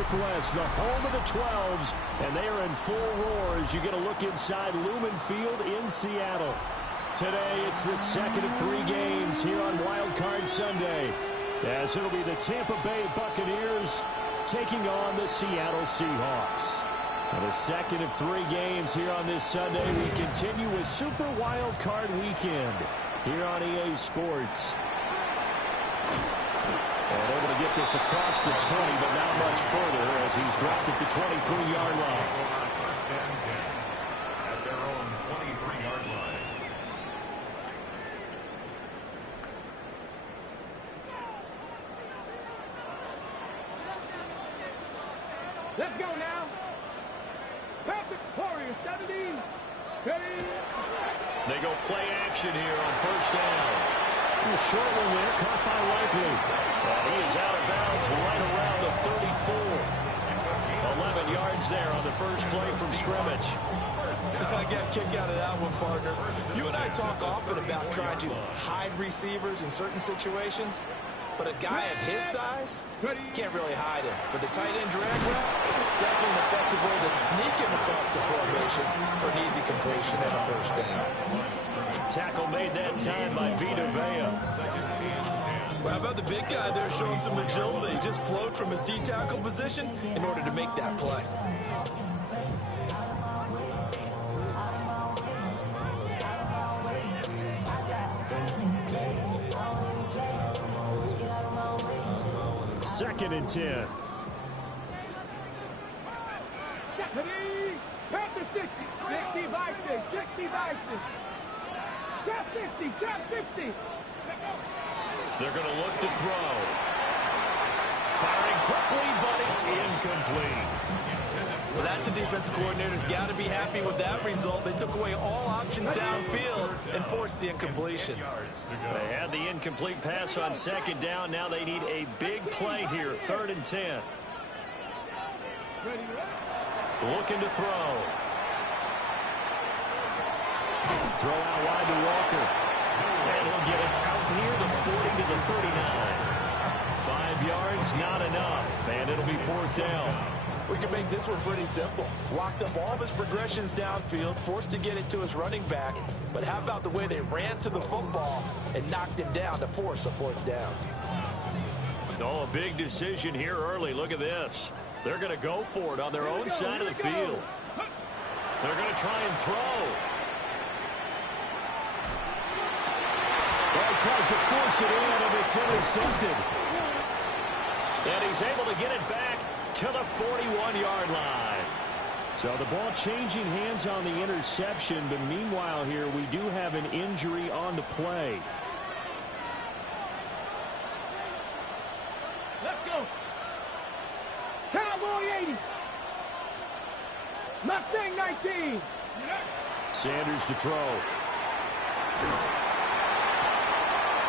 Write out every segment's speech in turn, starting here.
Northwest, the home of the 12s, and they are in full roar as you get a look inside Lumen Field in Seattle. Today, it's the second of 3 games here on Wild Card Sunday, as it'll be the Tampa Bay Buccaneers taking on the Seattle Seahawks. Now, the second of 3 games here on this Sunday, we continue with Super Wild Card Weekend here on EA Sports. And able to get this across the 20, but not much further as he's dropped it to 23-yard line. First and 10 at their own 23-yard line. Let's go now. Patrick Warrior 17. Ready? They go play action here on first down. A short one there, caught by Likely. And he is out of bounds right around the 34. 11 yards there on the first play from scrimmage. I got a kick out of that one, partner. You and I talk often about trying to hide receivers in certain situations, but a guy of his size can't really hide him. But the tight end drag route, definitely an effective way to sneak him across the formation for an easy completion and a first down. Tackle made that time by Vita Vea. Well, how about the big guy there showing some agility? He just flowed from his D-tackle position in order to make that play. Second and 10. After 60. 60 by 6. 60 by 6. Trap 50. Trap 50. They're going to look to throw. Firing quickly, but it's incomplete. Well, that's a defensive coordinator's got to be happy with that result. They took away all options downfield and forced the incompletion. They had the incomplete pass on second down. Now they need a big play here, 3rd and 10. Looking to throw. Throw out wide to Walker. And he'll get it out near the 40 to the 39. 5 yards, not enough. And it'll be 4th down. We can make this one pretty simple. Locked up all of his progressions downfield, forced to get it to his running back. But how about the way they ran to the football and knocked him down to force a 4th down? Oh, a big decision here early. Look at this. They're going to go for it on their own side of the field. They're going to try and throw. Well, he tries to force it in, and it's intercepted. And he's able to get it back to the 41-yard line. So the ball changing hands on the interception, but meanwhile here we do have an injury on the play. Let's go. Cowboy 80. Mustang 19. Sanders to throw.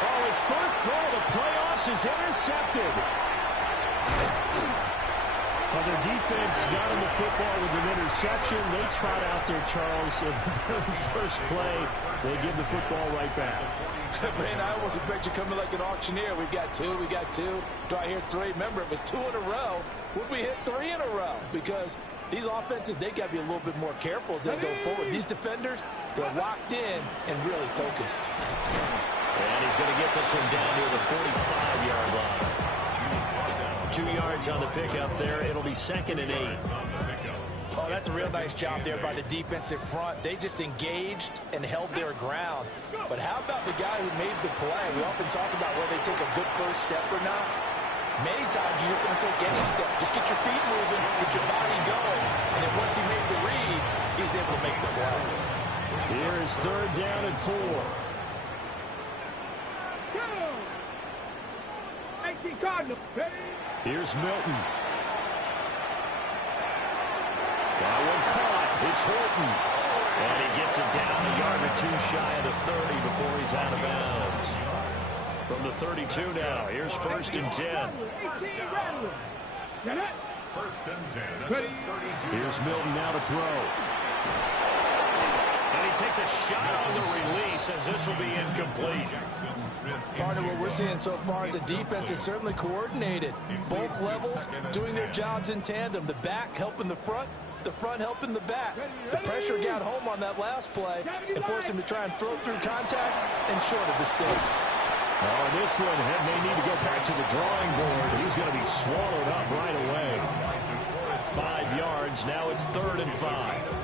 Oh, his first throw of the playoffs is intercepted. Well, their defense got him the football with an interception. They trot out there, Charles, in the very first play. They give the football right back. Man, I almost expect you coming like an auctioneer. We've got 2, we got 2. Do I hear 3? Remember, it was 2 in a row. Would we hit 3 in a row? Because these offenses, they got to be a little bit more careful as they go forward. These defenders, they're locked in and really focused. And he's going to get this one down near the 45-yard line. 2 yards on the pickup there. It'll be 2nd and 8. Oh, that's a real nice job there by the defensive front. They just engaged and held their ground. But how about the guy who made the play? We often talk about whether they take a good first step or not. Many times you just don't take any step. Just get your feet moving, get your body going. And then once he made the read, he was able to make the play. Here is 3rd down and 4. 18 Cardinals. Here's Milton. That one caught. It's Horton. And he gets it down a yard or 2 shy of the 30 before he's out of bounds. From the 32 now, here's 1st and 10. First and 10 at the 32. Here's Milton now to throw. And he takes a shot on the release as this will be incomplete. Partner, what we're seeing so far is the defense is certainly coordinated. Both levels doing their jobs in tandem. The back helping the front helping the back. The pressure got home on that last play and forced him to try and throw through contact and short of the stakes. Oh, this one may need to go back to the drawing board. He's going to be swallowed up right away. 5 yards. Now it's 3rd and 5.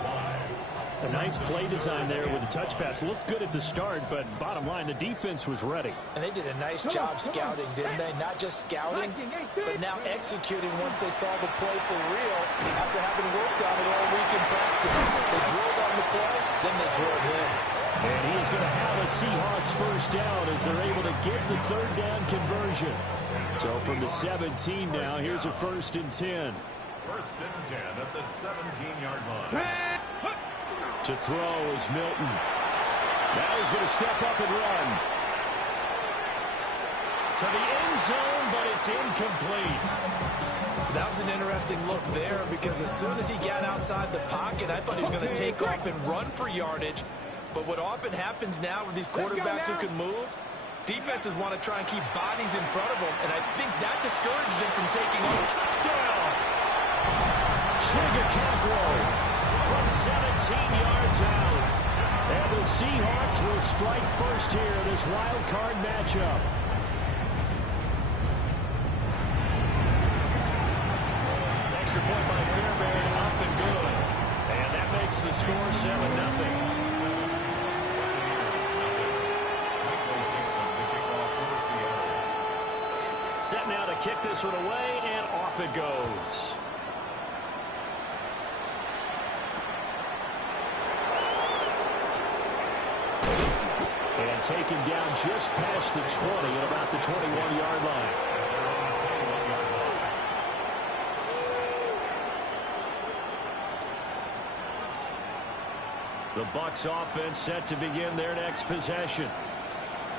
A nice play design there with the touch pass. Looked good at the start, but bottom line, the defense was ready. And they did a nice job scouting, didn't they? Not just scouting, but now executing once they saw the play for real after having worked on it all week in practice. They drilled on the play, then they drilled him. And he is going to have a Seahawks first down as they're able to get the 3rd down conversion. So from the 17 now, here's a 1st and 10. 1st and 10 at the 17-yard line. To throw is Milton. Now he's going to step up and run. To the end zone, but it's incomplete. That was an interesting look there because as soon as he got outside the pocket, I thought he was going to take off and run for yardage. But what often happens now with these quarterbacks who can move, defenses want to try and keep bodies in front of them, and I think that discouraged him from taking off. Touchdown! Chigga from 17 yards out. And the Seahawks will strike first here in this wild card matchup. Extra point by Fairbairn, up and good. And that makes the score 7-0. Set now to kick this one away, and off it goes. And taken down just past the 20 at about the 21-yard line. The Bucs offense set to begin their next possession.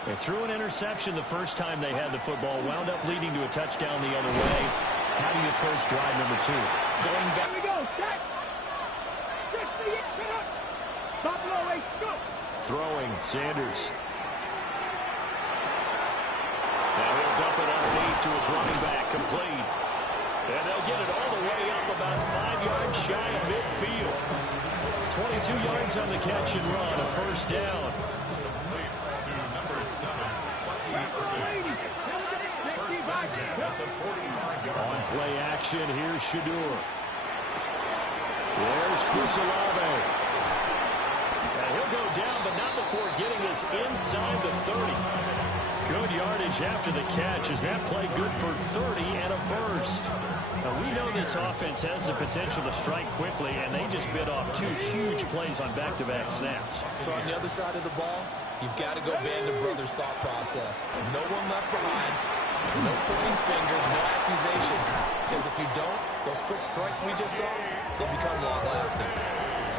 They threw an interception the first time they had the football, wound up leading to a touchdown the other way. How do you approach drive number 2? Going back. Here we go. Set. Top of the race. Go. Throwing, Sanders. Now he'll dump it underneath to his running back, complete. And they'll get it all the way up about 5 yards shy of midfield. 22 yards on the catch and run, a first down. On play action, here's Shadur. There's Chris Olave. And he'll go down, but not before getting us inside the 30. Good yardage after the catch. Is that play good for 30 and a first? Now, we know this offense has the potential to strike quickly, and they just bit off 2 huge plays on back-to-back snaps. So on the other side of the ball, you've got to go band of brothers thought process. No one left behind. No pointing fingers, no accusations. Because if you don't, those quick strikes we just saw, they become long-lasting.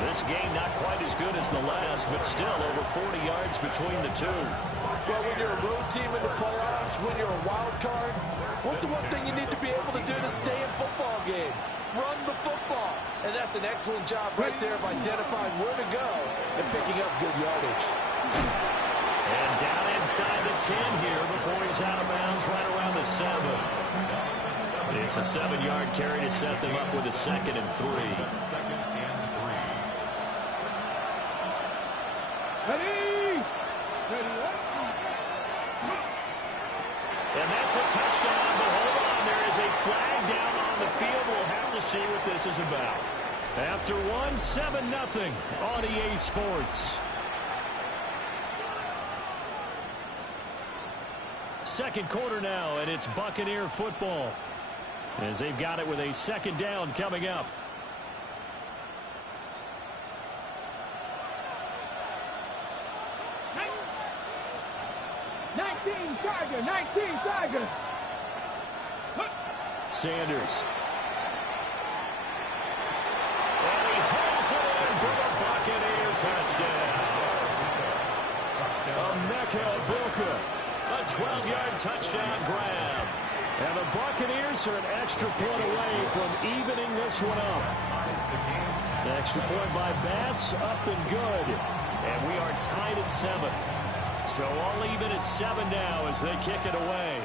This game not quite as good as the last, but still over 40 yards between the two. Well, when you're a road team in the playoffs, when you're a wild card, what's the one thing you need to be able to do to stay in football games? Run the football. And that's an excellent job right there of identifying where to go and picking up good yardage. And down inside the 10 here before he's out of bounds right around the 7. It's a 7-yard carry to set them up with a 2nd and 3. Ready? And that's a touchdown, but hold on, there is a flag down on the field. We'll have to see what this is about. After 1, 7-0 on EA Sports. Second quarter now, and it's Buccaneer football as they've got it with a 2nd down coming up. Tiger. Sanders. And he holds it in for the Buccaneer touchdown. Emeka Egbuka, a 12-yard touchdown grab. And the Buccaneers are an extra point away from evening this one up. The extra point by Bass, up and good. And we are tied at 7. So all even at 7 now as they kick it away.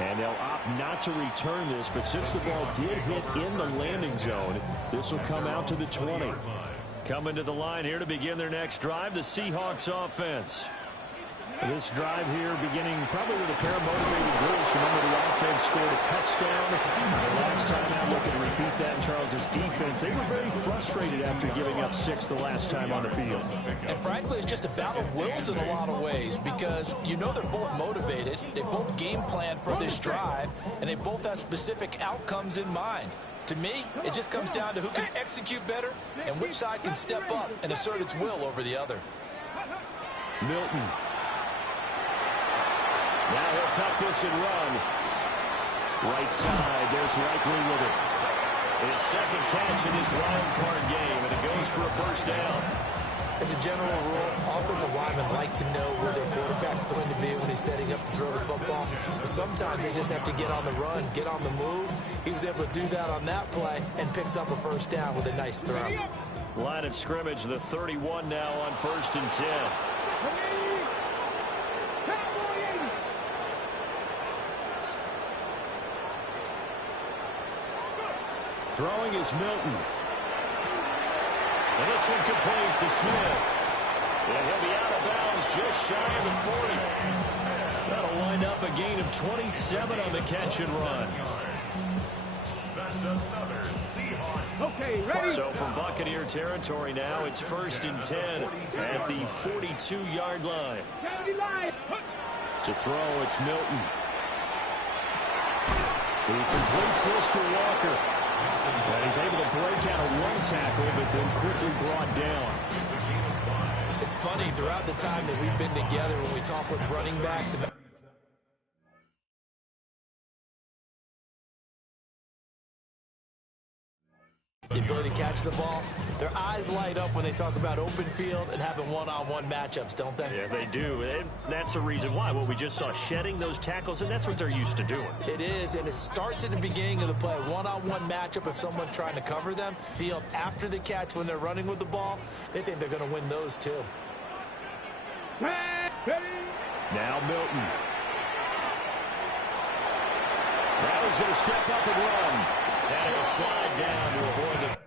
And they'll opt not to return this, but since the ball did hit in the landing zone, this will come out to the 20. Coming to the line here to begin their next drive, the Seahawks offense. This drive here beginning probably with a pair of motivated drills. Remember, the offense scored a touchdown. The last time out, looking to repeat that in Charles's defense. They were very frustrated after giving up 6 the last time on the field. And frankly, it's just a battle of wills in a lot of ways because you know they're both motivated. They both game plan for this drive, and they both have specific outcomes in mind. To me, it just comes down to who can execute better and which side can step up and assert its will over the other. Milton. Now he'll tuck this and run. Right side, there's Likely with it. His second catch in this wild card game, and it goes for a first down. As a general rule, offensive linemen like to know where their quarterback's going to be when he's setting up to throw the football. But sometimes they just have to get on the run, get on the move. He was able to do that on that play and picks up a first down with a nice throw. Line of scrimmage, the 31 now on 1st and 10. Throwing is Milton. And this one complete to Smith. And he'll be out of bounds just shy of the 40. That'll wind up a gain of 27 on the catch and run. That's another Seahawks. Okay, ready? So from Buccaneer territory now, it's 1st and 10 at the 42-yard line. To throw, it's Milton. He completes this to Walker. And he's able to break out of one tackle, but then quickly brought down. It's funny, throughout the time that we've been together when we talk with running backs about the ability to catch the ball, their eyes light up when they talk about open field and having one-on-one matchups, don't they? Yeah, they do. And that's the reason why. What we just saw, shedding those tackles, and that's what they're used to doing. It is, and it starts at the beginning of the play. One-on-one matchup if someone's trying to cover them. Field after the catch when they're running with the ball, they think they're going to win those too. Now Milton. Now he's going to step up and run. And he'll slide down to avoid the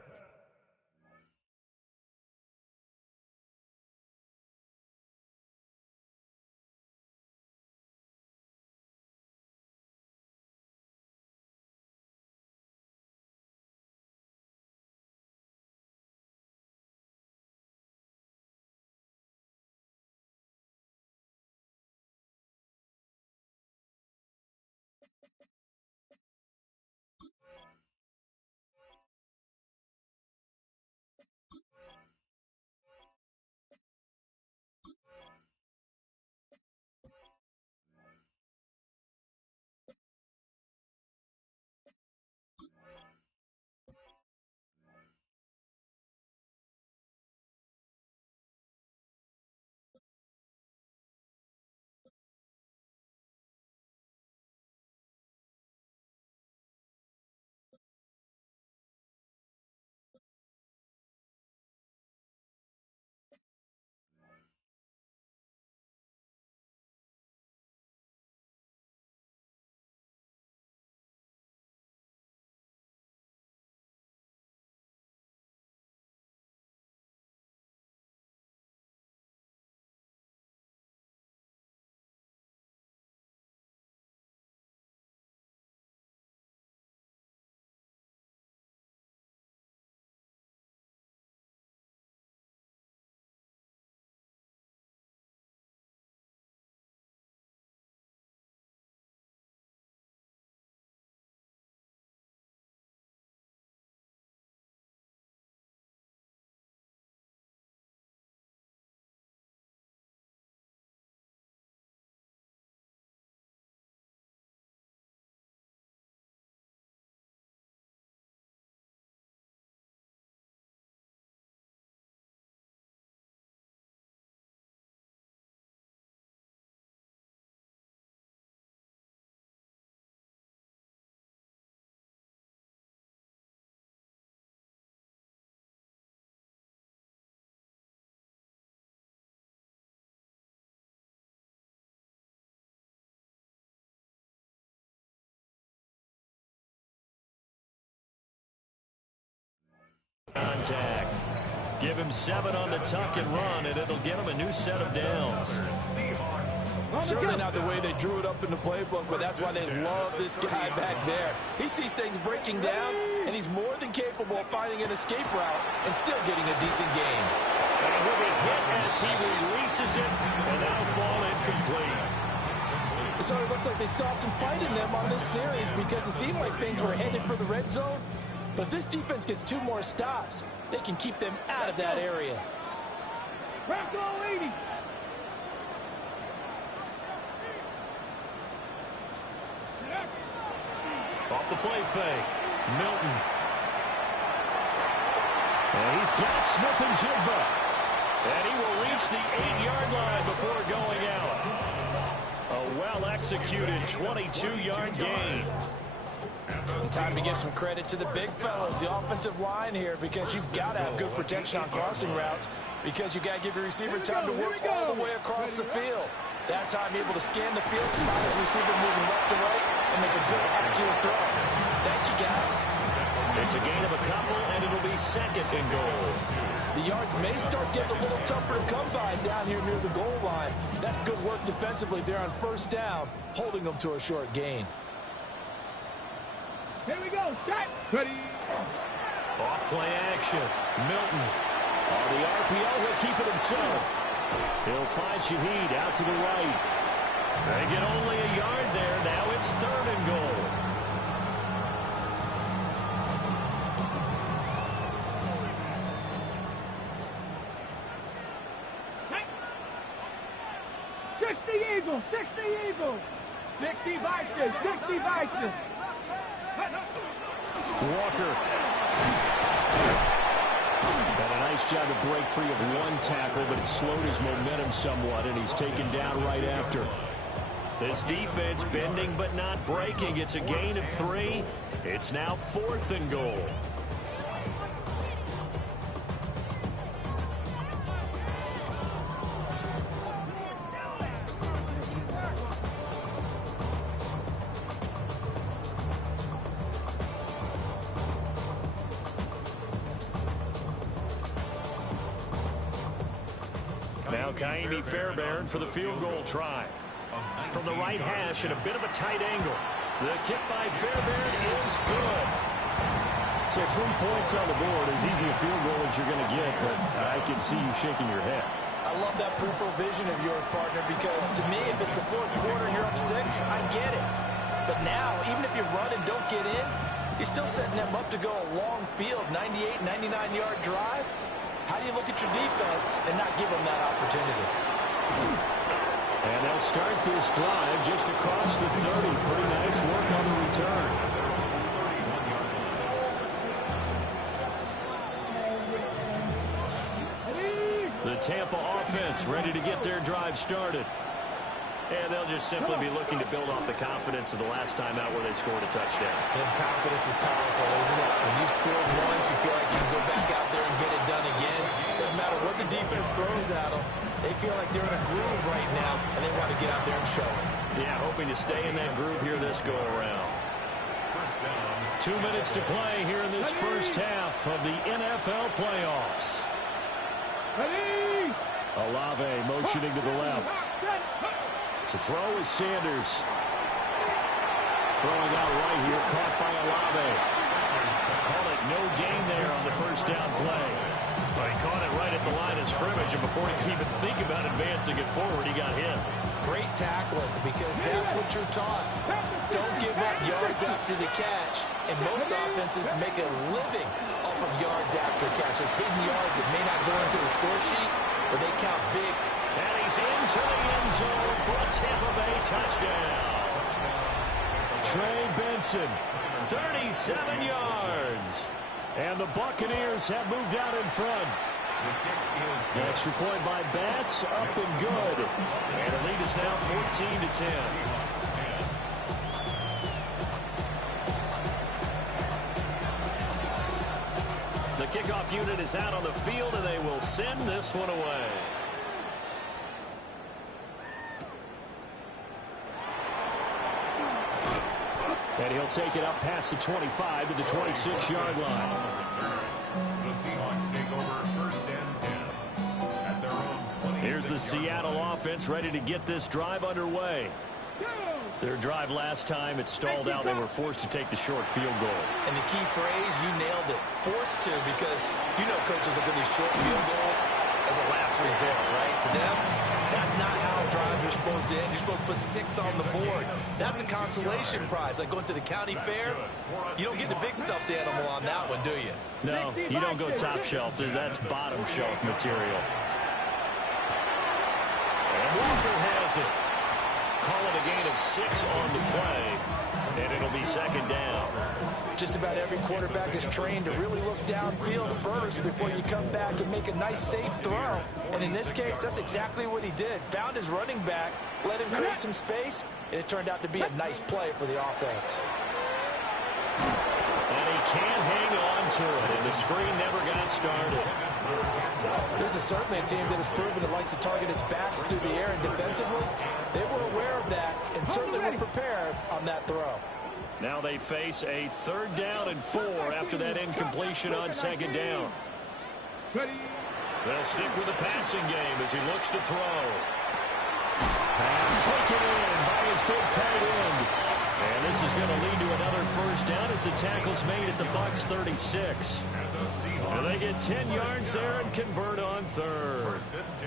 contact. Give him 7 on the tuck and run, and it'll get him a new set of downs. Certainly not the way they drew it up in the playbook, but that's why they love this guy back there. He sees things breaking down, and he's more than capable of finding an escape route and still getting a decent gain. And he'll be hit as he releases it, and that'll fall incomplete. So it looks like they stopped some fight in them on this series because it seemed like things were headed for the red zone. But if this defense gets 2 more stops, they can keep them out of that area. Crack all 80. Off the play fake. Milton. And he's got Smith-Njigba. And he will reach the 8-yard line before going out. A well-executed 22-yard gain. Time to give some credit to the big fellas, the offensive line here, because you've got to have good protection on crossing routes, because you've got to give your receiver time to work all the way across the field. That time able to scan the field, spot his receiver moving left to right, and make a good, accurate throw. Thank you, guys. It's a gain of a couple, and it'll be 2nd and goal. The yards may start getting a little tougher to come by down here near the goal line. That's good work defensively there on 1st down, holding them to a short gain. Here we go. Set. Ready. Off play action. Milton. On the RPO, he'll keep it himself. He'll find Shaheed out to the right. They get only a yard there. Now it's 3rd and goal. Hey. 60 Eagles. 60 Eagles. 60 Vikings. 60 Vikings. Walker. And a nice job to break free of 1 tackle, but it slowed his momentum somewhat, and he's taken down right after. This defense bending but not breaking. It's a gain of 3. It's now 4th and goal. Now Kaimi Fairbairn for the field goal try. From the right hash at a bit of a tight angle. The kick by Fairbairn is good. So 3 points on the board, as easy a field goal as you're going to get, but I can see you shaking your head. I love that peripheral vision of yours, partner, because to me, if it's the 4th quarter and you're up 6, I get it. But now, even if you run and don't get in, you're still setting them up to go a long field, 98, 99-yard drive. How do you look at your defense and not give them that opportunity? And they'll start this drive just across the 30. Pretty nice work on the return. The Tampa offense ready to get their drive started. And they'll just simply be looking to build off the confidence of the last time out where they scored a touchdown. And confidence is powerful, isn't it? When you've scored once, you feel like you can go back out there and get it done again. Doesn't matter what the defense throws at them. They feel like they're in a groove right now, and they want to get out there and show it. Yeah, hoping to stay in that groove here this go-around. 2 minutes to play here in this first half of the NFL playoffs. Ready. Olave motioning to the left. To throw is Sanders. Throwing out right here, caught by Olave. Call it no gain there on the 1st down play. But he caught it right at the line of scrimmage, and before he could even think about advancing it forward, he got hit. Great tackling, because that's what you're taught. Don't give up yards after the catch. And most offenses make a living off of yards after catches. Hidden yards that may not go into the score sheet, but they count big. And he's into the end zone for a Tampa Bay touchdown. Trey Benson, 37 yards. And the Buccaneers have moved out in front. The extra point by Bass, up and good. And the lead is now 14-10. The kickoff unit is out on the field, and they will send this one away. And he'll take it up past the 25 to the 26-yard line. The Seahawks take over 1st and 10 at their own 26-yard Here's the Seattle offense ready to get this drive underway. Their drive last time, it stalled out. They were forced to take the short field goal. And the key phrase, you nailed it. Forced to, because you know coaches look at these short field goals as a last resort, right? To them, that's not how drives are supposed to end. You're supposed to put 6 on the board. That's a consolation prize. Like going to the county fair, you don't get the big stuffed animal on that one, do you? No, you don't go top shelf. That's bottom shelf material. And Walker has it. Call it a gain of 6 on the play, and it'll be 2nd down. Just about every quarterback is trained to really look downfield first before you come back and make a nice, safe throw. And in this case, that's exactly what he did. Found his running back, let him create some space, and it turned out to be a nice play for the offense. And he can't hang on to it, and the screen never got started. This is certainly a team that has proven it likes to target its backs through the air, and defensively, they were aware of that and certainly were prepared on that throw. Now they face a 3rd down and 4 after that incompletion on 2nd down. They'll stick with the passing game as he looks to throw. Pass taken in by his big tight end. And this is going to lead to another 1st down as the tackle's made at the Bucs 36. And they get 10 yards there and convert on 3rd.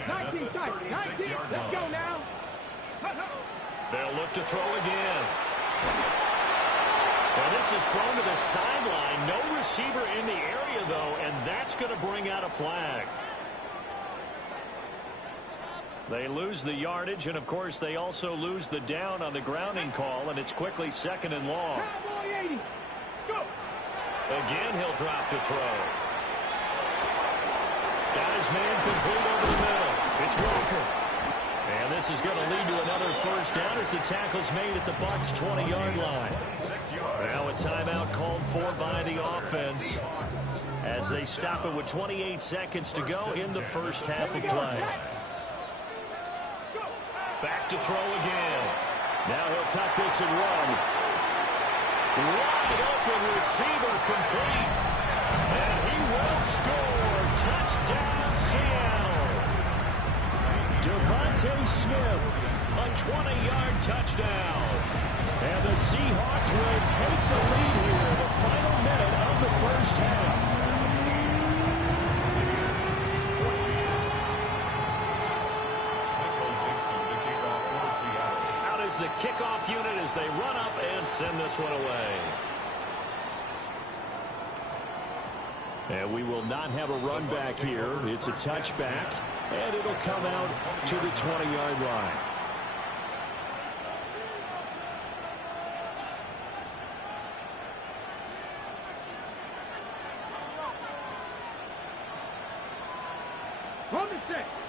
19, let's go now. They'll look to throw again. And this is thrown to the sideline. No receiver in the area, though, and that's going to bring out a flag. They lose the yardage, and, of course, they also lose the down on the grounding call, and it's quickly 2nd and long. Again, he'll drop to throw. Got his man complete over the middle. It's Walker. And this is going to lead to another 1st down as the tackle's made at the Bucs 20-yard line. Now a timeout called for by the offense as they stop it with 28 seconds to go in the 1st half of play. Back to throw again. Now he'll tuck this and run. Wide open receiver complete. And he will score. Touchdown, Seattle. Devontae Smith, a 20-yard touchdown. And the Seahawks will take the lead here in the final minute of the 1st half. Out is the kickoff unit as they run up and send this one away. And we will not have a run back here. It's a touchback, and it'll come out to the 20-yard line.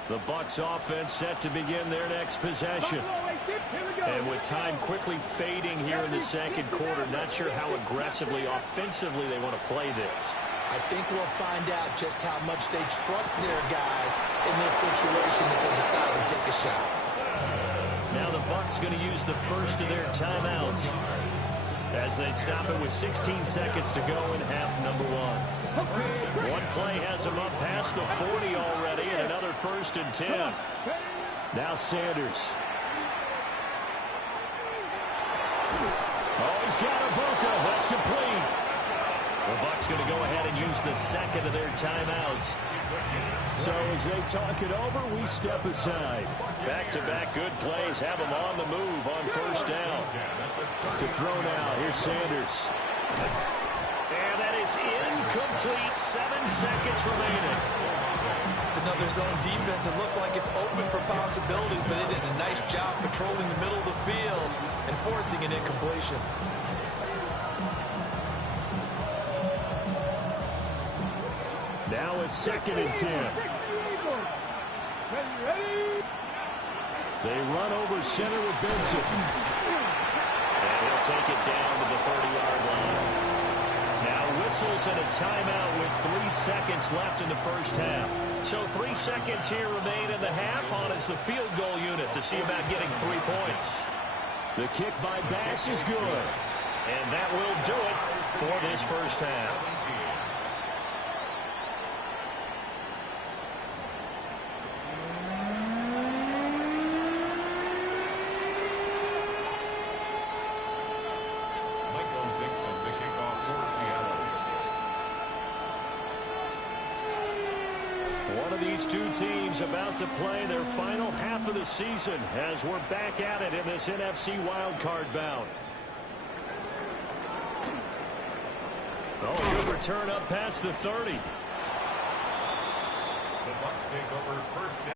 The Bucs offense set to begin their next possession. And with time quickly fading here in the 2nd quarter, not sure how aggressively, offensively they want to play this. I think we'll find out just how much they trust their guys in this situation if they decide to take a shot. Now the Bucs going to use the 1st of their timeouts as they stop it with 16 seconds to go in half number 1. One play has them up past the 40 already, and another 1st and 10. Now Sanders. Oh, he's got Ibuka. That's complete. The Bucs going to go ahead and use the 2nd of their timeouts. So as they talk it over, we step aside. Back-to-back good plays have them on the move on 1st down. To throw now, here's Sanders. And that is incomplete. 7 seconds remaining. It's another zone defense. It looks like it's open for possibilities, but they did a nice job patrolling the middle of the field and forcing an incompletion. Now it's 2nd and 10. They run over center with Benson. And he'll take it down to the 30-yard line. Now whistles and a timeout with 3 seconds left in the 1st half. So 3 seconds here remain in the half on as the field goal unit to see about getting 3 points. The kick by Bass is good. And that will do it for this 1st half. of these two teams about to play their final half of the season as we're back at it in this NFC wildcard bout. Oh, good return up past the 30. The Bucs take over first down.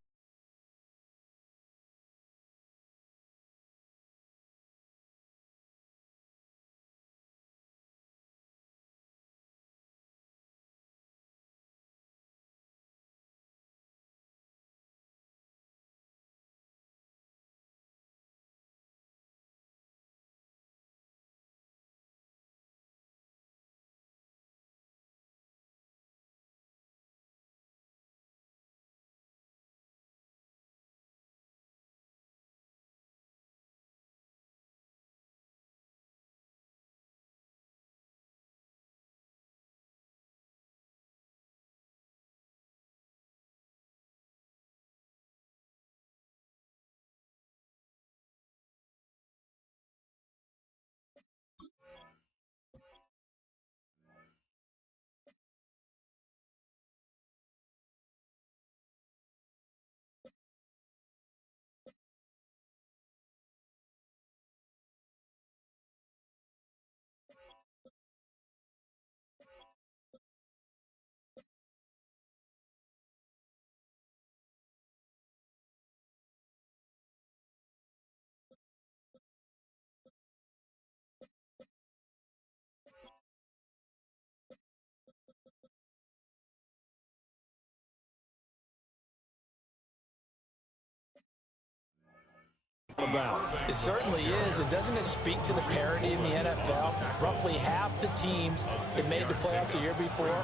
It certainly is. And doesn't it speak to the parity in the NFL? Roughly half the teams that made the playoffs the year before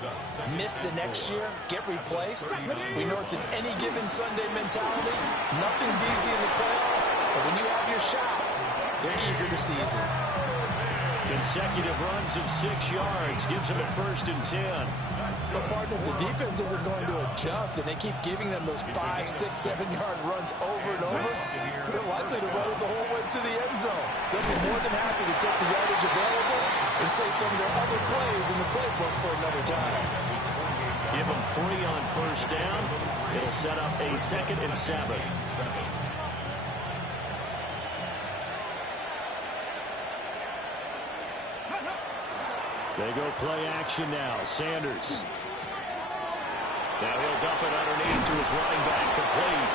miss the next year, get replaced. We know it's an any given Sunday mentality. Nothing's easy in the playoffs, but when you have your shot, they're eager to seize it. Consecutive runs of 6 yards gives them a 1st and 10. But partner, the defense isn't going to adjust, and they keep giving them those 5, 6, 7-yard runs over and over. They're likely to run it the whole way to the end zone. They'll be more than happy to take the yardage available and save some of their other plays in the playbook for another time. Give them 3 on 1st down. It'll set up a 2nd and 7. They go play action now. Sanders. Now he'll dump it underneath to his running back, complete.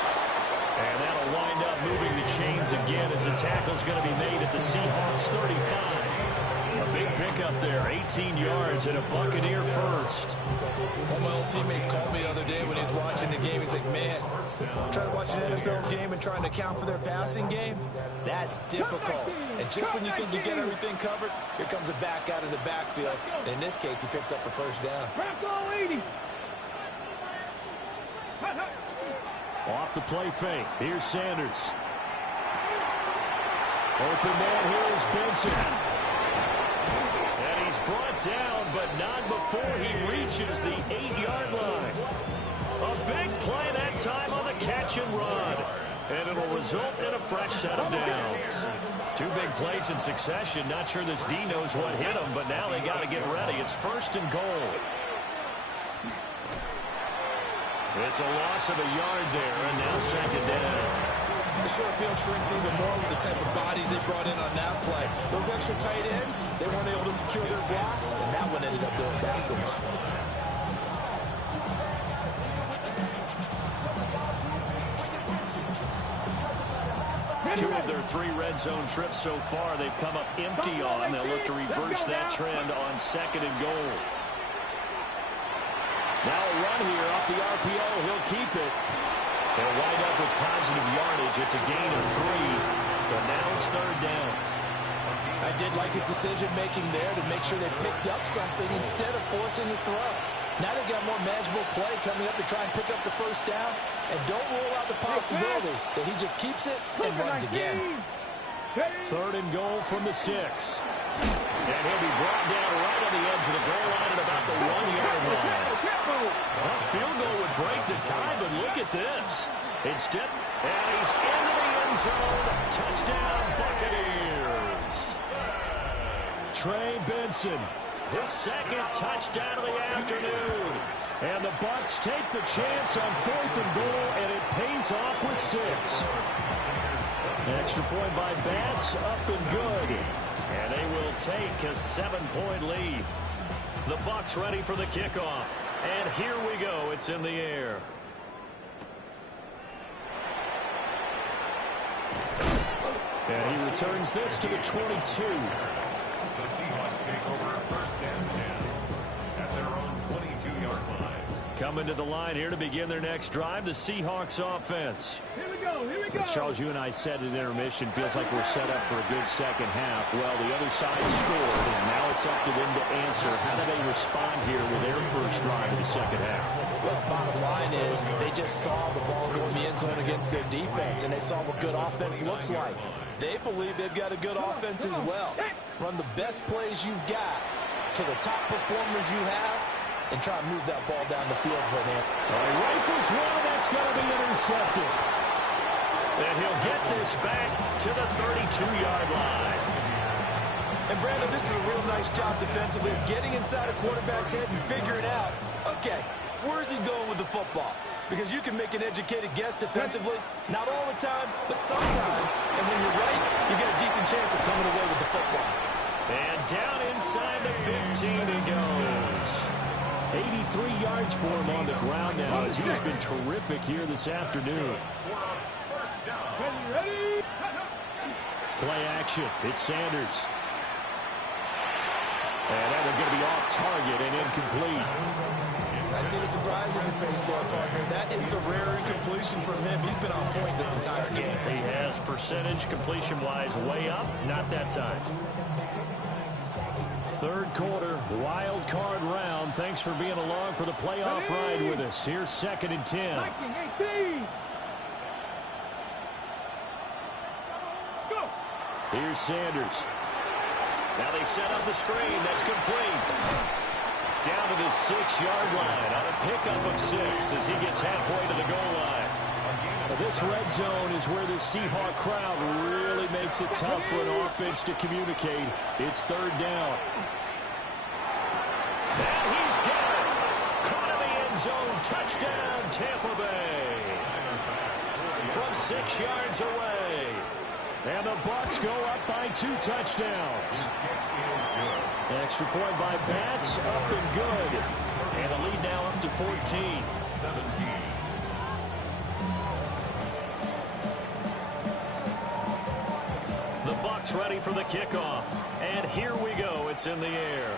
And that'll wind up moving the chains again as the tackle's going to be made at the Seahawks 35. A big pickup there, 18 yards and a Buccaneer first. One of my old teammates called me the other day when he was watching the game. He's like, man, trying to watch an NFL game and trying to account for their passing game, that's difficult. And just when you think you get everything covered, here comes a back out of the backfield. And in this case, he picks up a 1st down. Off the play fake. Here's Sanders. Open man, here's Benson. And he's brought down, but not before he reaches the 8-yard line. A big play that time on the catch and run. And it'll result in a fresh set of downs. 2 big plays in succession. Not sure this D knows what hit him, but now they got to get ready. It's 1st and goal. It's a loss of a yard there, and now 2nd down. The short field shrinks even more with the type of bodies they brought in on that play. Those extra tight ends, they weren't able to secure their blocks, and that one ended up going backwards. Two of their 3 red zone trips so far they've come up empty on. They'll look to reverse that trend on 2nd and goal. Now a run here off the RPO. He'll keep it. They'll wind up with positive yardage. It's a gain of 3, but now it's 3rd down. I did like his decision-making there to make sure they picked up something instead of forcing the throw. Now they got more manageable play coming up to try and pick up the 1st down, and don't rule out the possibility that he just keeps it and runs again. 3rd and goal from the 6. And he'll be brought down right on the edge of the goal line at about the 1-yard line. Well, field goal would break the tie, but look at this. Instead, and he's into the end zone. Touchdown, Buccaneers. Trey Benson, his 2nd touchdown of the afternoon. And the Bucs take the chance on 4th and goal, and it pays off with 6. Extra point by Bass, up and good. And they will take a 7-point lead. The Bucs ready for the kickoff. And here we go. It's in the air. And he returns this to the 22. The Seahawks take over first and 10 at their own 22-yard line. Coming to the line here to begin their next drive, the Seahawks offense. Here we go, here we go. Charles, you and I said at intermission, feels like we're set up for a good second half. Well, the other side scored, and now it's up to them to answer. How do they respond here with their first drive of the second half? Well, bottom line is they just saw the ball go in the end zone against their defense, and they saw what good offense looks like. They believe they've got a good offense as well. Run the best plays you've got to the top performers you have, and try and move that ball down the field for them. He rifles one, that's going to be intercepted. And he'll get this back to the 32-yard line. And Brandon, this is a real nice job defensively of getting inside a quarterback's head and figuring out, okay, where's he going with the football? Because you can make an educated guess defensively, not all the time, but sometimes. And when you're right, you get a decent chance of coming away with the football. And down inside the 15 he goes. 83 yards for him on the ground now, as he's been terrific here this afternoon. Ready? Play action. It's Sanders. And that one going to be off target and incomplete. I see the surprise in your face there, partner. That is a rare incompletion from him. He's been on point this entire game. He has percentage completion-wise way up. Not that time. Third quarter, wild card round. Thanks for being along for the playoff ride with us. Here's 2nd and 10. 18. Let's go. Here's Sanders. Now they set up the screen. That's complete. Down to the 6-yard line on a pickup of 6 as he gets halfway to the goal line. Now this red zone is where the Seahawk crowd really makes it tough for an offense to communicate. It's 3rd down. And he's got it. Caught in the end zone. Touchdown, Tampa Bay. From 6 yards away. And the Bucs go up by 2 touchdowns. Extra point by Bass, up and good. And the lead now up to 14. 17. The Bucs ready for the kickoff. And here we go. It's in the air.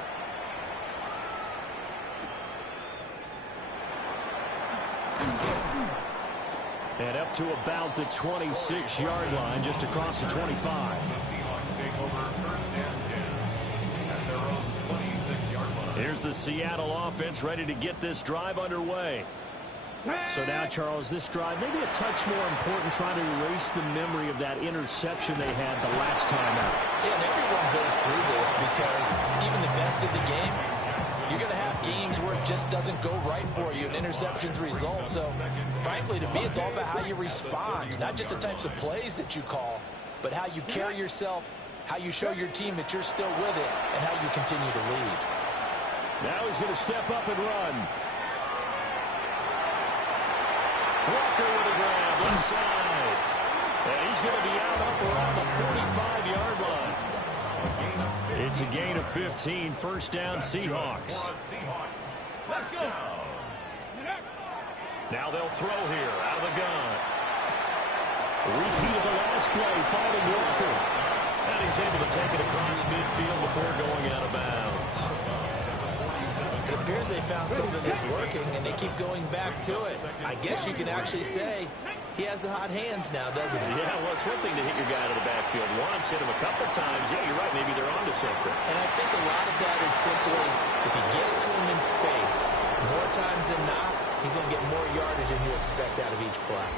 And up to about the 26-yard line, just across the 25. The Seahawks take over first and 10 at their own 26-yard line. Here's the Seattle offense ready to get this drive underway. So now, Charles, this drive maybe a touch more important, trying to erase the memory of that interception they had the last time out. Yeah, and everyone goes through this because even the best of the game, you're going to have games where it just doesn't go right for you, and interceptions result. So, frankly, to me, it's all about how you respond, not just the types of plays that you call, but how you carry yourself, how you show your team that you're still with it, and how you continue to lead. Now he's going to step up and run. Walker with a grab, left side. And he's going to be out up around the 45-yard line. It's a gain of 15, first down Seahawks. Let's go. Now they'll throw here out of the gun. Repeat of the last play, finding Walker. And he's able to take it across midfield before going out of bounds. It appears they found something that's working, and they keep going back to it. I guess you can actually say he has the hot hands now, doesn't he? Yeah, well, it's one thing to hit your guy to the backfield once, hit him a couple times. Yeah, you're right. Maybe they're onto something. And I think a lot of that is simply if you get it to him in space, more times than not, he's going to get more yardage than you expect out of each play.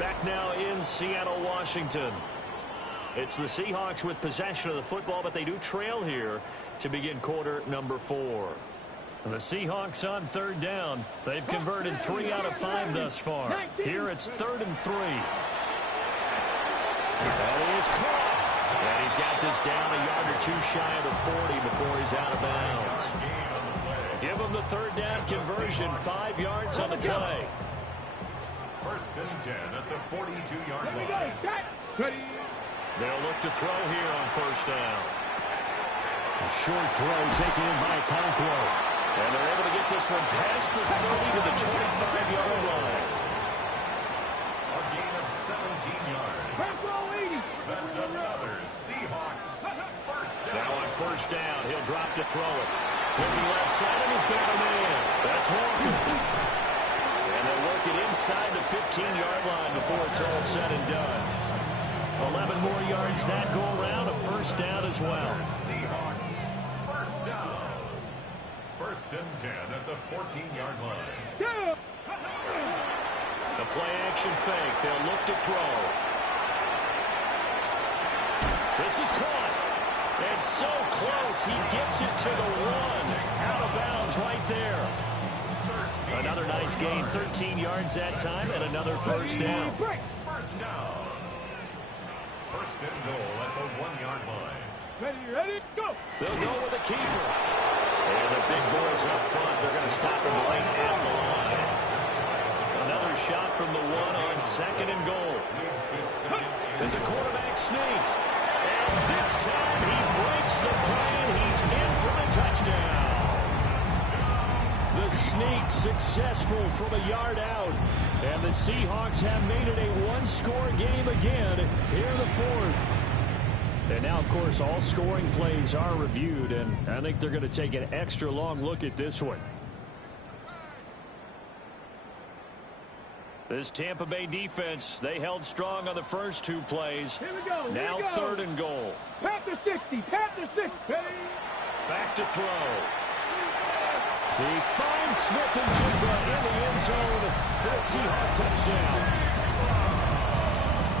Back now in Seattle, Washington. It's the Seahawks with possession of the football, but they do trail here to begin quarter number 4. And the Seahawks on 3rd down. They've converted 3 out of 5 thus far. Here it's 3rd and 3. That is caught. And he's got this down a yard or two shy of the 40 before he's out of bounds. Give him the third down conversion, 5 yards on the play. First and 10 at the 42-yard line. They'll look to throw here on first down. A short throw taken in by Conquo. And they're able to get this one past the 30 to the 25-yard line. A gain of 17 yards. That's another Seahawks first down. Now on first down, he'll drop to throw it. Looking left side, and he's got a man. That's Walker. And they'll work it inside the 15-yard line before it's all said and done. 11 more yards that go around, a first down as well. Seahawks first down. First and 10 at the 14-yard line. The play-action fake. They'll look to throw. This is caught. And so close. He gets it to the 1. Out of bounds right there. Another nice gain. 13 yards that time and another first down. First down. First and goal at the 1-yard line. Ready, go! They'll go with the keeper. And the big boys up front, they're going to stop him right at the line. Another shot from the 1 on second and goal. It's a quarterback sneak. And this time he breaks the plane. He's in for the touchdown. The sneak successful from a yard out. And the Seahawks have made it a one-score game again here in the fourth. And now, of course, all scoring plays are reviewed, and I think they're going to take an extra long look at this one. This Tampa Bay defense, they held strong on the first 2 plays. Here we go. Now third and goal. Panther 60. Back to throw. He finds Smith and Jigba in the end zone for a Seahawk touchdown.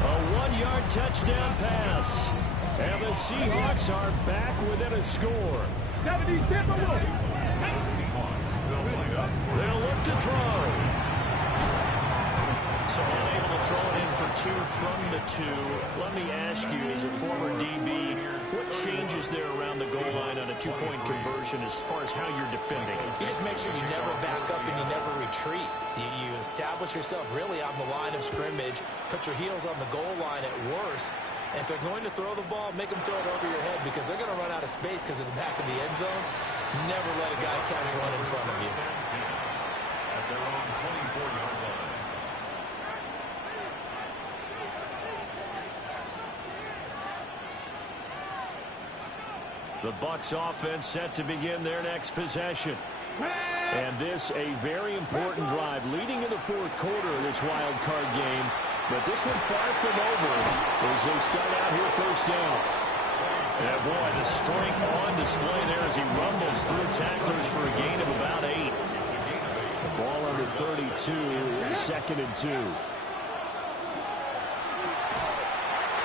A 1-yard touchdown pass. And the Seahawks are back within a score. 70 Timberwolves. They'll look to throw. So unable to throw it in for 2 from the 2. Let me ask you, as a former DB, what changes there around the goal line on a 2-point conversion as far as how you're defending? You just make sure you never back up and you never retreat. You establish yourself really on the line of scrimmage, put your heels on the goal line at worst. And if they're going to throw the ball, make them throw it over your head because they're going to run out of space because of the back of the end zone. Never let a guy catch one in front of you. At their own 24-yard line. The Bucs offense set to begin their next possession. And this a very important drive leading in the fourth quarter of this wild card game. But this one far from over as they start out here first down. And boy, the strength on display there as he rumbles through tacklers for a gain of about 8. The ball under 32, it's 2nd and 2.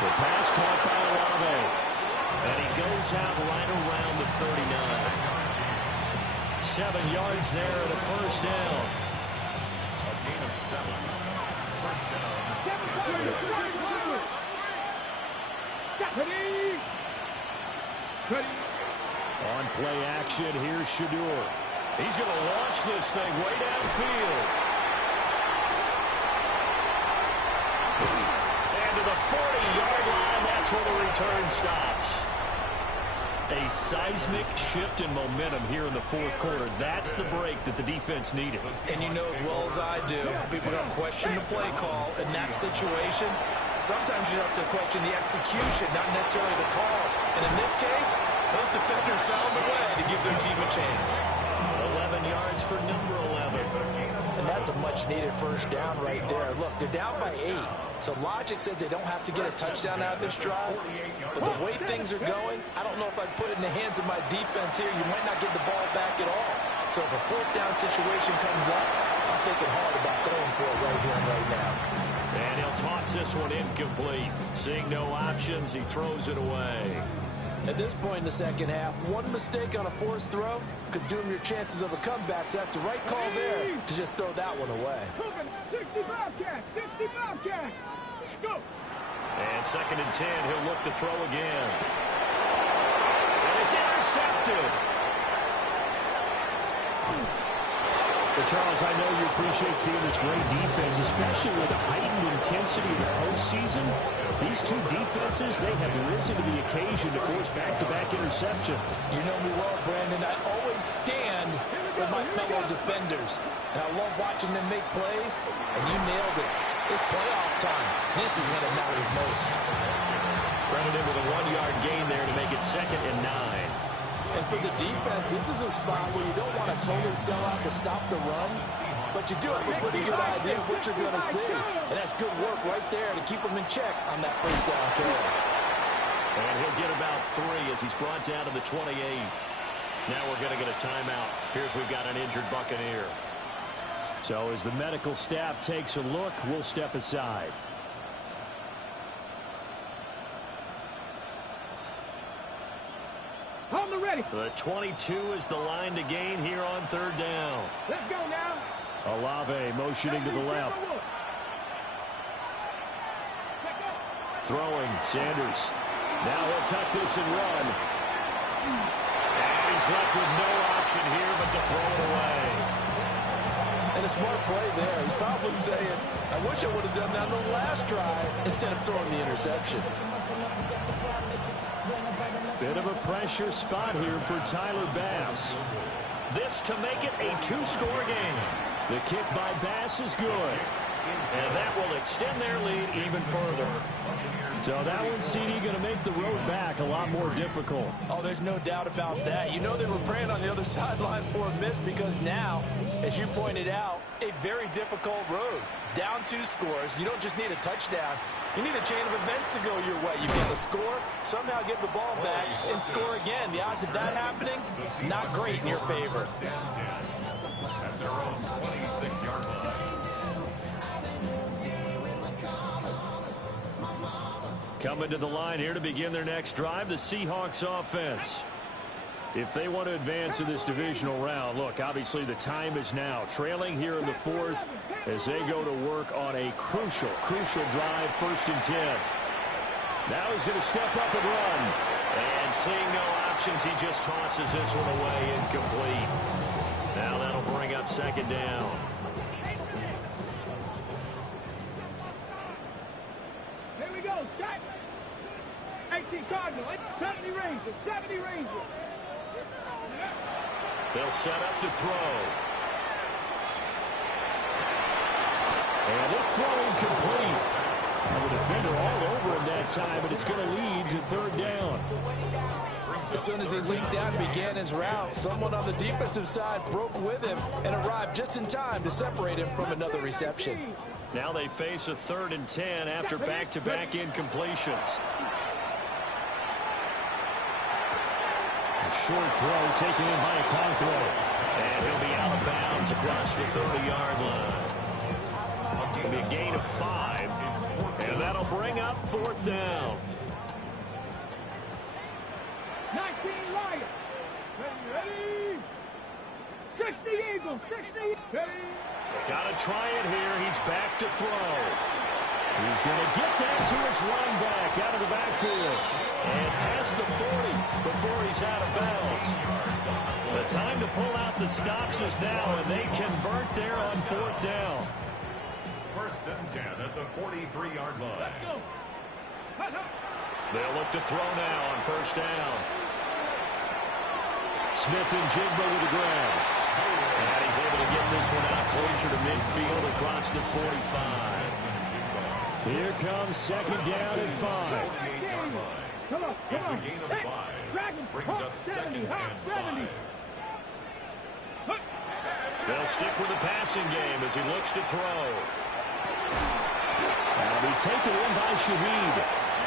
The pass caught by Olave. And he goes out right around the 39. 7 yards there at a first down. A gain of 7. First down. On play action, here's Shadur. He's going to launch this thing way downfield. And to the 40-yard line, that's where the return stops. A seismic shift in momentum here in the fourth quarter. That's the break that the defense needed. And you know as well as I do, people don't question the play call in that situation. Sometimes you have to question the execution, not necessarily the call. And in this case, those defenders found a way to give their team a chance. 11 yards for number 11. And that's a much-needed first down right there. Look, they're down by 8. So logic says they don't have to get a touchdown out of this drive. But the way things are going, I don't know if I'd put it in the hands of my defense here. You might not get the ball back at all. So if a fourth down situation comes up, I'm thinking hard about going for it right here and right now. And he'll toss this one incomplete. Seeing no options, he throws it away. At this point in the second half, one mistake on a forced throw could doom your chances of a comeback. So that's the right call there to just throw that one away. 60 Bobcats! 60 Bobcats! Go! And 2nd and 10, he'll look to throw again. And it's intercepted. But Charles, I know you appreciate seeing this great defense, especially with the heightened intensity of the postseason. These two defenses, they have risen to the occasion to force back-to-back interceptions. You know me well, Brandon. I always stand with my fellow defenders. And I love watching them make plays, and you nailed it. It's playoff time. This is when it matters most. Credited with a 1-yard gain there to make it 2nd and 9. And for the defense, this is a spot where you don't want to totally sell out to stop the run, but you do have a pretty good idea of what you're going to see. And that's good work right there to keep them in check on that first down carry. And he'll get about 3 as he's brought down to the 28. Now we're going to get a timeout. Here's we've got an injured Buccaneer. So as the medical staff takes a look, we'll step aside. On the ready. The 22 is the line to gain here on 3rd down. Let's go now. Olave motioning to the left. Throwing, Sanders. Now he'll tuck this and run. And he's left with no option here but to throw it away. And a smart play there. He's probably saying, I wish I would have done that on the last try instead of throwing the interception. Bit of a pressure spot here for Tyler Bass. This to make it a 2-score game. The kick by Bass is good. And that will extend their lead even further. So that one, CD, going to make the road back a lot more difficult. Oh, there's no doubt about that. You know they were praying on the other sideline for a miss because now, as you pointed out, a very difficult road. Down 2 scores. You don't just need a touchdown. You need a chain of events to go your way. You've got to score, somehow get the ball back, and score again. The odds of that happening, not great in your favor. At their own 26-yard line. Coming to the line here to begin their next drive, the Seahawks offense. If they want to advance in this divisional round, look, obviously the time is now. Trailing here in the 4th as they go to work on a crucial drive, 1st and 10. Now he's going to step up and run. And seeing no options, he just tosses this one away, incomplete. Now that'll bring up 2nd down. Here we go. Shot. 18 Cardinal. 70 Rangers. 70 Rangers. They'll set up to throw. And this throw incomplete. And the defender all over him that time, but it's going to lead to 3rd down. As soon as he leaked out and began his route, someone on the defensive side broke with him and arrived just in time to separate him from another reception. Now they face a 3rd and 10 after back-to-back incompletions. Short throw taken in by Okonkwo. And he'll be out of bounds across the 30-yard line. It'll be a gain of 5. And that'll bring up 4th down. 19 Lions. Ready. 60 Eagles. 60. Ready. Got to try it here. He's back to throw. He's going to get that to his running back out of the backfield. And past the 40 before he's out of bounds. The time to pull out the stops is now, and they convert there on 4th down. 1st and 10 at the 43-yard line. They'll look to throw now on 1st down. Smith and Jigba with the grab. And he's able to get this one out closer to midfield across the 45. Here comes 2nd down and 5. Come on, It's a gain of 5. Brings up 2nd and 5. They'll stick with the passing game as he looks to throw. That'll be taken in by Shaheed.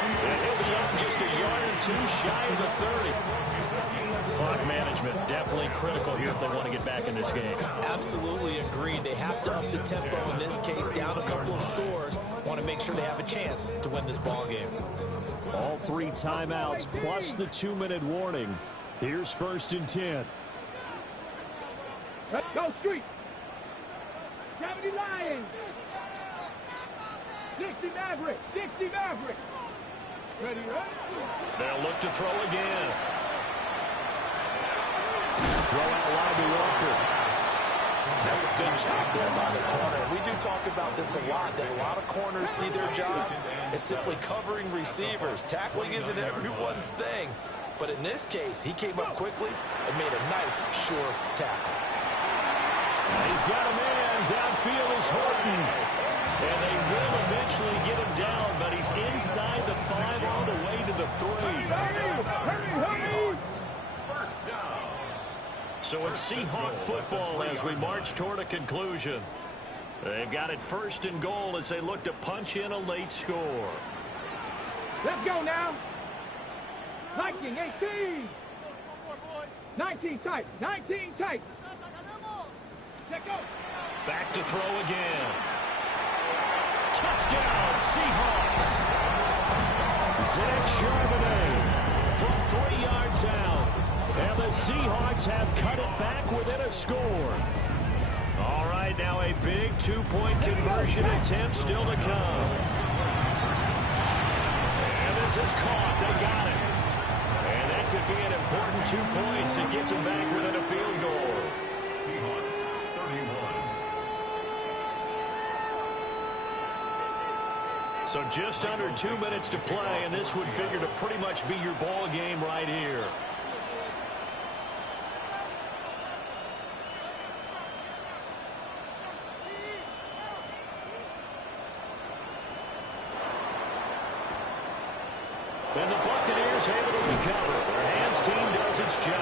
And he'll be up just a yard or 2 shy of the 30. Clock management definitely critical here if they want to get back in this game. Absolutely agreed. They have to up the tempo in this case, down a couple of scores. Want to make sure they have a chance to win this ball game. All 3 timeouts plus the 2-minute warning. Here's 1st and 10. Let's go street. 70 Lions. 60 Maverick. 60 Maverick. Ready, ready. They'll look to throw again. Throw out wide to Walker. That's a good job there by the corner. We do talk about this a lot, that a lot of corners see their job as simply covering receivers. Tackling isn't everyone's thing. But in this case, he came up quickly and made a nice, sure tackle. He's got a man. Downfield is Horton. And they will eventually get him down, but he's inside the 5 all the way to the 3. Hurry. First down. So it's Seahawk football as we march toward a conclusion. They've got it 1st and goal as they look to punch in a late score. Let's go now. Viking, 18. 19 tight. 19 tight. Let go. Back to throw again. Touchdown, Seahawks. Zach Charbonnet from 3 yards out. And the Seahawks have cut it back within a score. All right, now a big 2-point conversion attempt still to come. And this is caught. They got it. And that could be an important 2 points that gets them back within a field goal. Seahawks 31. So just under 2 minutes to play, and this would figure to pretty much be your ball game right here. And the Buccaneers able to recover. Their hands team does its job.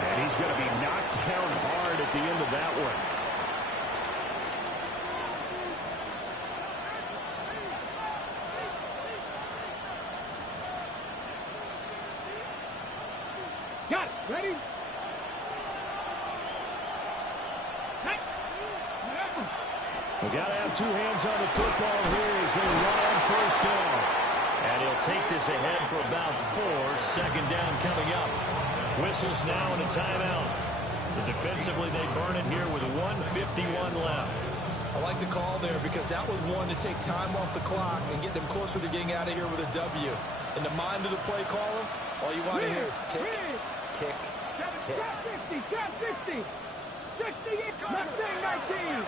And he's going to be knocked down hard at the end of that one. Got it. Ready? We got to have 2 hands on the football here as they run on 1st down. And he'll take this ahead for about 4. 2nd down coming up. Whistles now and a timeout. So defensively they burn it here with 1:51 left. I like the call there because that was one to take time off the clock and get them closer to getting out of here with a W. In the mind of the play caller, all you want to hear is tick, tick, tick. 50, 60. 60, Mustang 19.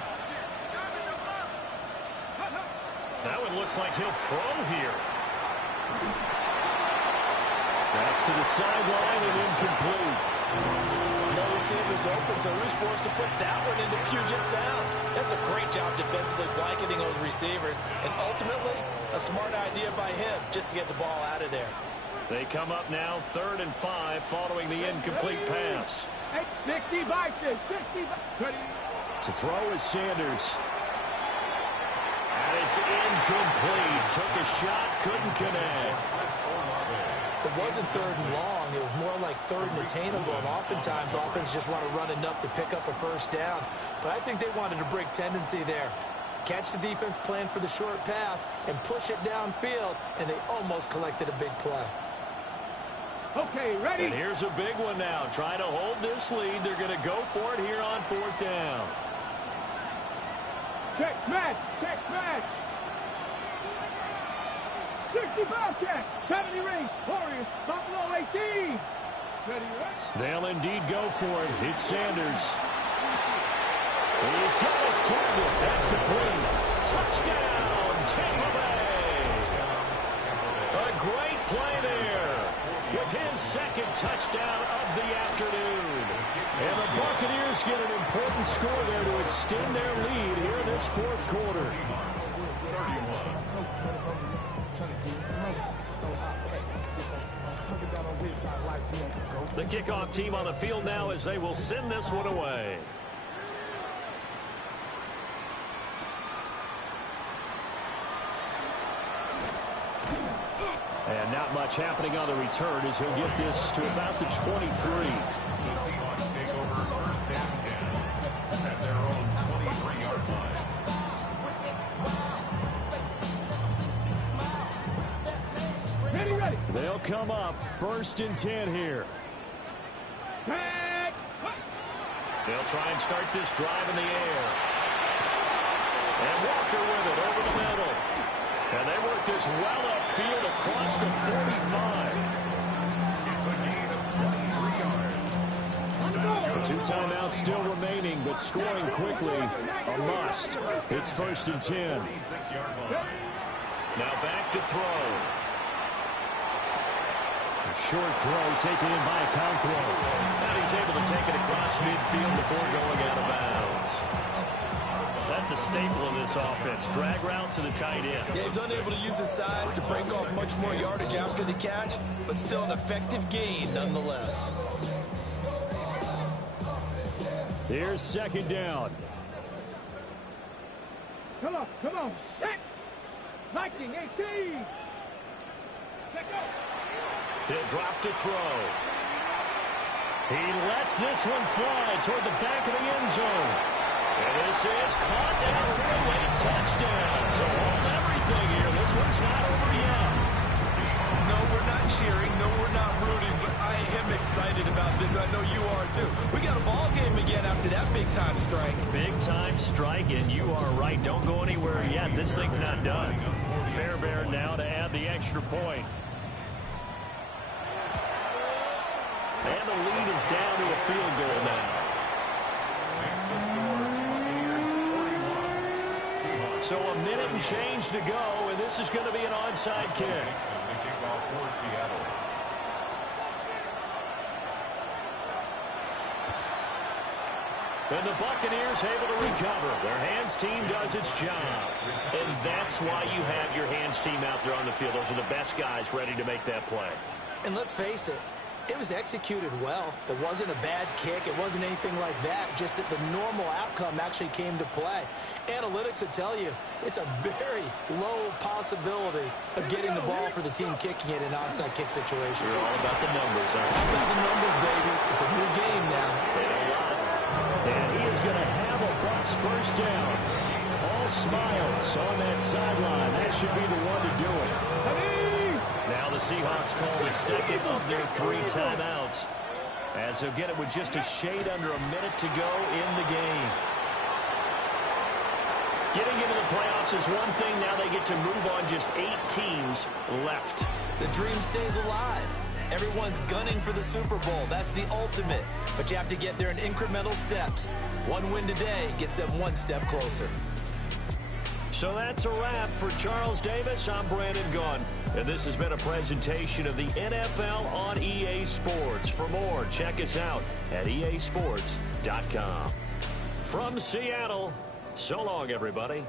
That one looks like he'll throw here. That's to the sideline and incomplete. No receivers open, so who's forced to put that one into Puget Sound? That's a great job defensively blanketing those receivers, and ultimately, a smart idea by him just to get the ball out of there. They come up now 3rd and 5 following the incomplete pass. 60 Vikings. 60 Vikings. To throw is Sanders. And it's incomplete. Took a shot, couldn't connect. It wasn't 3rd and long. It was more like 3rd and attainable. And oftentimes, offense just want to run enough to pick up a 1st down. But I think they wanted a break tendency there. Catch the defense plan for the short pass and push it downfield. And they almost collected a big play. Okay, ready? And here's a big one now. Trying to hold this lead. They're going to go for it here on 4th down. Check smash. 65 check. 70 rings. Warriors. Buffalo 18. Ready, ready? They'll indeed go for it. It's Sanders. He's got his target. That's complete. Touchdown, Tampa Bay. A great play there with his 2nd touchdown of the afternoon. And the Buccaneers get an important score there to extend their lead here in this 4th quarter. The kickoff team on the field now as they will send this one away. And not much happening on the return as he'll get this to about the 23. The Seahawks take over 1st and 10 at their own 23-yard line. Ready. They'll come up 1st and 10 here. They'll try and start this drive in the air. And Walker with it over the middle. And they work this well upfield across the 45. It's a gain of 23 yards. 2 timeouts still remaining, but scoring quickly, a must. It's 1st and 10. 46-yard line. Now back to throw. A short throw taken in by Okonkwo. And he's able to take it across midfield before going out of bounds. That's a staple of this offense. Drag route to the tight end. Yeah, he's unable to use his size to break off much more yardage after the catch, but still an effective gain nonetheless. Here's 2nd down. Come on, set. Viking 18. Check out. He'll drop to throw. He lets this one fly toward the back of the end zone. And this is caught down for a late touchdown. So hold everything here. This one's not over yet. No, we're not cheering. No, we're not rooting. But I am excited about this. I know you are, too. We got a ball game again after that big-time strike. Big-time strike, and you are right. Don't go anywhere yet. This thing's not done. Fairbairn now to add the extra point. And the lead is down to a field goal now. Makes the score Buccaneers 41. Seahawks. So a minute and change to go, and this is going to be an onside kick. The kickoff for Seattle. And the Buccaneers able to recover. Their hands team does its job. And that's why you have your hands team out there on the field. Those are the best guys ready to make that play. And let's face it, it was executed well. It wasn't a bad kick. It wasn't anything like that. Just that the normal outcome actually came to play. Analytics will tell you it's a very low possibility of getting the ball for the team kicking it in an onside kick situation. You're all about the numbers, aren't you? All about the numbers, baby. It's a new game now. They don't lie. And he is going to have a Bucs 1st down. All smiles on that sideline. That should be the one to do it. Now the Seahawks call the 2nd of their 3 timeouts, as they'll get it with just a shade under a minute to go in the game. Getting into the playoffs is one thing. Now they get to move on. Just 8 teams left. The dream stays alive. Everyone's gunning for the Super Bowl. That's the ultimate. But you have to get there in incremental steps. One win today gets them one step closer. So that's a wrap for Charles Davis. I'm Brandon Gunn, and this has been a presentation of the NFL on EA Sports. For more, check us out at easports.com. From Seattle, so long, everybody.